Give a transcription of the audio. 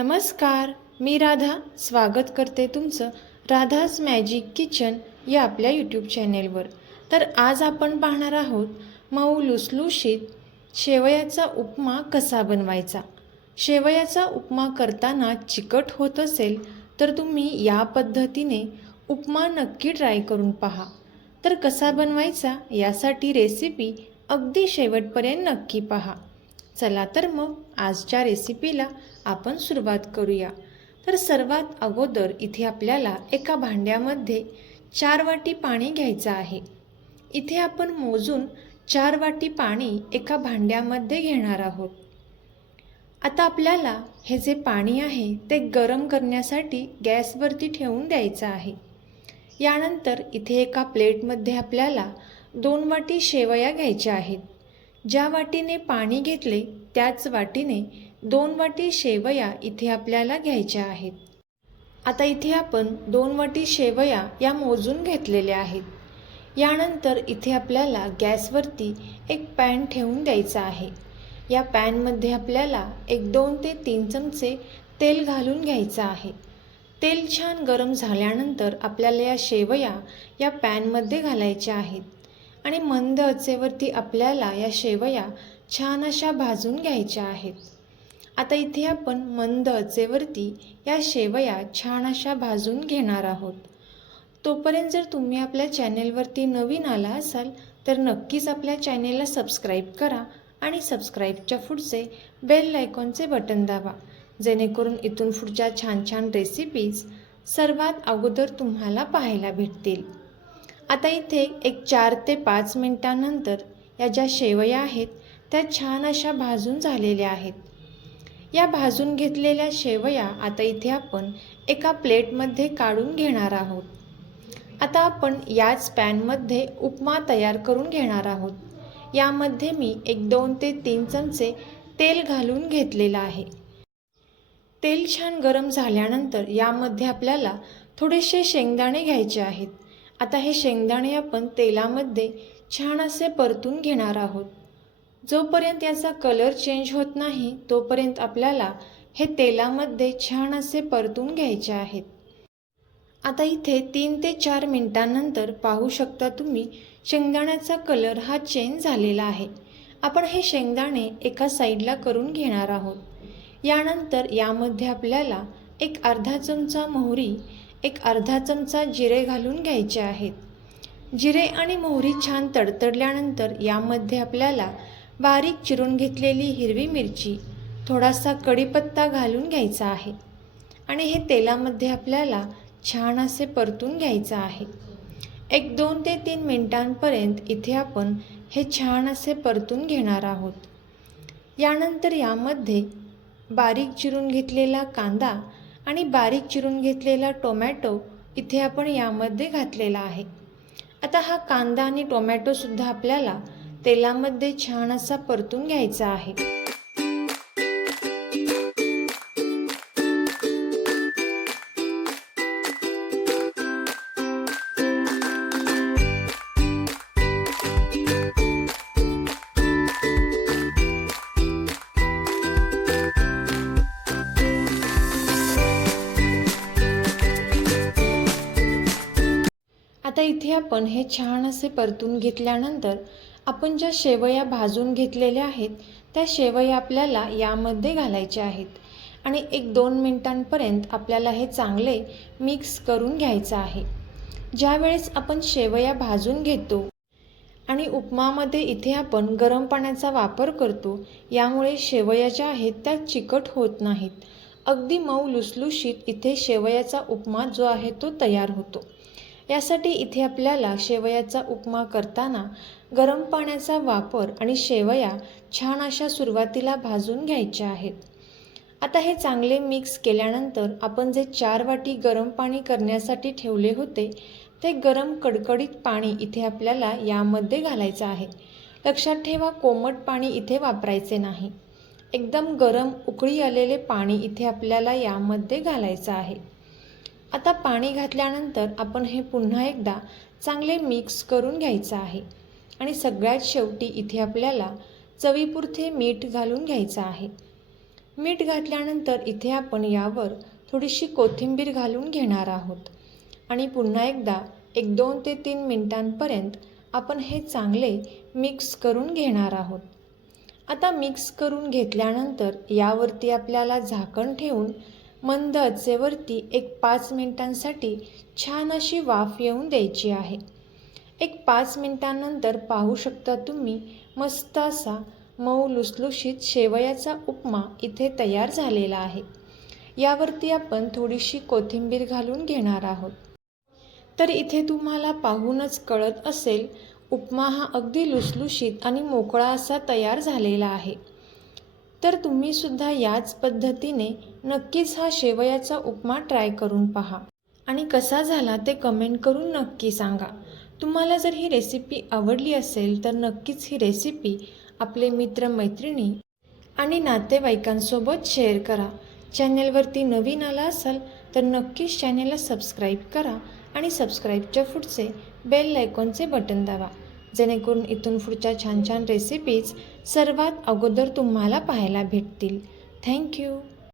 नमस्कार मी राधा. स्वागत करते तुमचं राधाज मॅजिक किचन या आपल्या यूट्यूब चॅनेलवर तर आज आपण पाहणार आहोत मऊ लुसलुशीत शेवयाचा उपमा कसा बनवायचा? शेवयाचा उपमा करताना चिकट होत असेल तर तुम्ही या पद्धतीने उपमा नक्की ट्राय करून पहा. तर कसा बनवायचा यासाठी रेसिपी अगदी शेवटपर्यंत नक्की पहा. चला तर मग आजच्या रेसिपीला आपण सुरुवात करूया. तर सर्वात अगोदर इथे आपल्याला एका भांड्यामध्ये चार वाटी पाणी घ्यायचं आहे. इथे आपण मोजून चार वाटी पाणी एका भांड्यामध्ये घेणार आहोत. आता आपल्याला हे जे पाणी आहे ते गरम करण्यासाठी गॅसवरती ठेवून द्यायचं आहे. यानंतर इथे एका प्लेटमध्ये आपल्याला दोन वाटी शेवया घ्यायच्या आहेत. ज्या वाटीने पाणी घेतले त्याच वाटीने दोन वाटी शेवया इथे आपल्याला घ्यायच्या आहेत. आता इथे आपण दोन वाटी शेवया या मोजून घेतलेल्या आहेत. यानंतर इथे आपल्याला गॅसवरती एक पॅन ठेवून द्यायचा आहे. या पॅनमध्ये आपल्याला एक दोन ते तीन चमचे तेल घालून घ्यायचं आहे. तेल छान गरम झाल्यानंतर आपल्याला या शेवया या पॅनमध्ये घालायच्या आहेत. आणि मंद अचेवरती आपल्याला या शेवया छान अशा भाजून घ्यायच्या आहेत. आता इथे आपण मंद आचेवरती या शेवया छान अशा भाजून घेणार आहोत. तोपर्यंत जर तुम्ही आपल्या चॅनेलवरती नवीन आला असाल तर नक्कीच आपल्या चॅनेलला सबस्क्राईब करा आणि सबस्क्राईबच्या पुढचे बेल आयकॉनचे बटन दाबा जेणेकरून इथून पुढच्या छान छान रेसिपीज सर्वात अगोदर तुम्हाला पाहायला भेटतील. आता इथे एक चार ते पाच मिनटानंतर या ज्या शेवया आहेत त्या छान अशा भाजून झालेल्या आहेत. या भाजून घेतलेल्या शेवया आता इथे आपण एका प्लेटमध्ये काढून घेणार आहोत. आता आपण याच पॅनमध्ये उपमा तयार करून घेणार आहोत. यामध्ये मी एक दोन ते तीन चमचे तेल घालून घेतलेलं आहे. तेल छान गरम झाल्यानंतर यामध्ये आपल्याला थोडेसे शेंगदाणे घ्यायचे आहेत. आता हे शेंगदाणे आपण तेलामध्ये छान असे परतून घेणार आहोत. जोपर्यंत याचा कलर चेंज होत नाही तोपर्यंत आपल्याला हे तेलामध्ये छान असे परतून घ्यायचे आहेत. आता इथे तीन ते चार मिनटांनंतर पाहू शकता तुम्ही शेंगदाण्याचा कलर हा चेंज झालेला आहे. आपण हे शेंगदाणे एका साईडला करून घेणार आहोत. यानंतर यामध्ये आपल्याला एक अर्धा चमचा मोहरी एक अर्धा चमचा जिरे घालून घ्यायचे आहेत. जिरे आणि मोहरी छान तडतडल्यानंतर यामध्ये आपल्याला बारीक चिरून घेतलेली हिरवी मिरची थोडासा कढीपत्ता घालून घ्यायचा आहे आणि हे तेलामध्ये आपल्याला छान असे परतून घ्यायचं आहे. एक दोन ते तीन मिनटांपर्यंत इथे आपण हे छान असे परतून घेणार आहोत. यानंतर यामध्ये बारीक चिरून घेतलेला कांदा आणि बारीक चिरून घेतलेला टोमॅटो इथे आपण यामध्ये घातलेला आहे. आता हा कांदा आणि टोमॅटोसुद्धा आपल्याला तेलामध्ये छान असा परतून घ्यायचा आहे. आता इथे आपण हे छान असे परतून घेतल्यानंतर आपण ज्या शेवया भाजून घेतलेल्या आहेत त्या शेवया आपल्याला यामध्ये घालायच्या आहेत. आणि एक दोन मिनटांपर्यंत आपल्याला हे चांगले मिक्स करून घ्यायचं आहे. ज्यावेळेस आपण शेवया भाजून घेतो आणि उपमामध्ये इथे आपण गरम पाण्याचा वापर करतो यामुळे शेवया ज्या आहेत त्या चिकट होत नाहीत. अगदी मऊ लुसलुशीत इथे शेवयाचा उपमा जो आहे तो तयार होतो. यासाठी इथे आपल्याला शेवयाचा उपमा करताना गरम पाण्याचा वापर आणि शेवया छान अशा सुरुवातीला भाजून घ्यायच्या आहेत. आता हे चांगले मिक्स केल्यानंतर आपण जे चार वाटी गरम पाणी करण्यासाठी ठेवले होते ते गरम कडकडीत पाणी इथे आपल्याला यामध्ये घालायचं आहे. लक्षात ठेवा कोमट पाणी इथे वापरायचे नाही. एकदम गरम उकळी आलेले पाणी इथे आपल्याला यामध्ये घालायचं आहे. आता पाणी घातल्यानंतर आपण हे पुन्हा एकदा चांगले मिक्स करून घ्यायचं आहे. आणि सगळ्यात शेवटी इथे आपल्याला चवीपुरते मीठ घालून घ्यायचं आहे. मीठ घातल्यानंतर इथे आपण यावर थोडीशी कोथिंबीर घालून घेणार आहोत. आणि पुन्हा एकदा एक दोन ते तीन मिनटांपर्यंत आपण हे चांगले मिक्स करून घेणार आहोत. आता मिक्स करून घेतल्यानंतर यावरती आपल्याला झाकण ठेवून मंद आचेवरती एक पाच मिनिटांसाठी छान अशी वाफ येऊन द्यायची आहे. एक पाच मिनिटांनंतर पाहू शकता तुम्ही मस्त असा मऊ लुसलुशीत शेवयाचा उपमा इथे तयार झालेला आहे. यावरती आपण थोडीशी कोथिंबीर घालून घेणार आहोत. तर इथे तुम्हाला पाहूनच कळत असेल उपमा हा अगदी लुसलुशीत आणि मोकळा असा तयार झालेला आहे. तर तुम्हीसुद्धा याच पद्धतीने नक्कीच हा शेवयाचा उपमा ट्राय करून पहा. आणि कसा झाला ते कमेंट करून नक्की सांगा. तुम्हाला जर ही रेसिपी आवडली असेल तर नक्कीच ही रेसिपी आपले मित्रमैत्रिणी आणि नातेवाईकांसोबत शेअर करा. चॅनेलवरती नवीन आला असाल तर नक्कीच चॅनेलला सबस्क्राईब करा आणि सबस्क्राईबच्या पुढचे बेल आयकॉनचे बटन दाबा. जेणेकरून इथून पुढच्या छान छान रेसिपीज सर्वात अगोदर तुम्हाला पाहायला भेटतील. थँक्यू